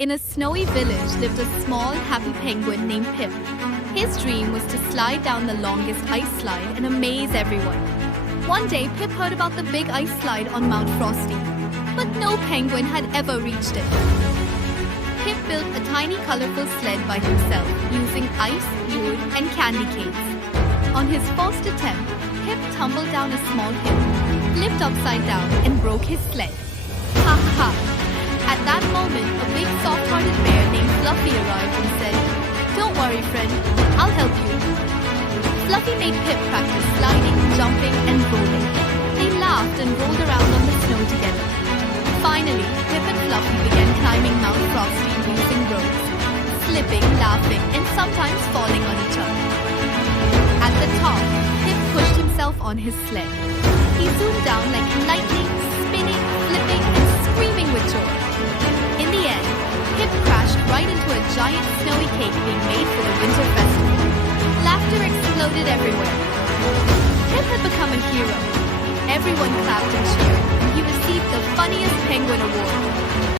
In a snowy village lived a small, happy penguin named Pip. His dream was to slide down the longest ice slide and amaze everyone. One day, Pip heard about the big ice slide on Mount Frosty, but no penguin had ever reached it. Pip built a tiny, colorful sled by himself using ice, wood, and candy canes. On his first attempt, Pip tumbled down a small hill, flipped upside down, and broke his sled. Ha ha ha! At that moment, a big soft-hearted bear named Fluffy arrived and said, "Don't worry, friend, I'll help you." Fluffy made Pip practice sliding, jumping, and rolling. They laughed and rolled around on the snow together. Finally, Pip and Fluffy began climbing Mount Frosty using ropes, slipping, laughing, and sometimes falling on each other. At the top, Pip pushed himself on his sled. He zoomed down like lightning, spinning, flipping, and screaming with joy. In the end, Pip crashed right into a giant snowy cake being made for the winter festival. Laughter exploded everywhere. Pip had become a hero. Everyone clapped and cheered, and he received the funniest penguin award.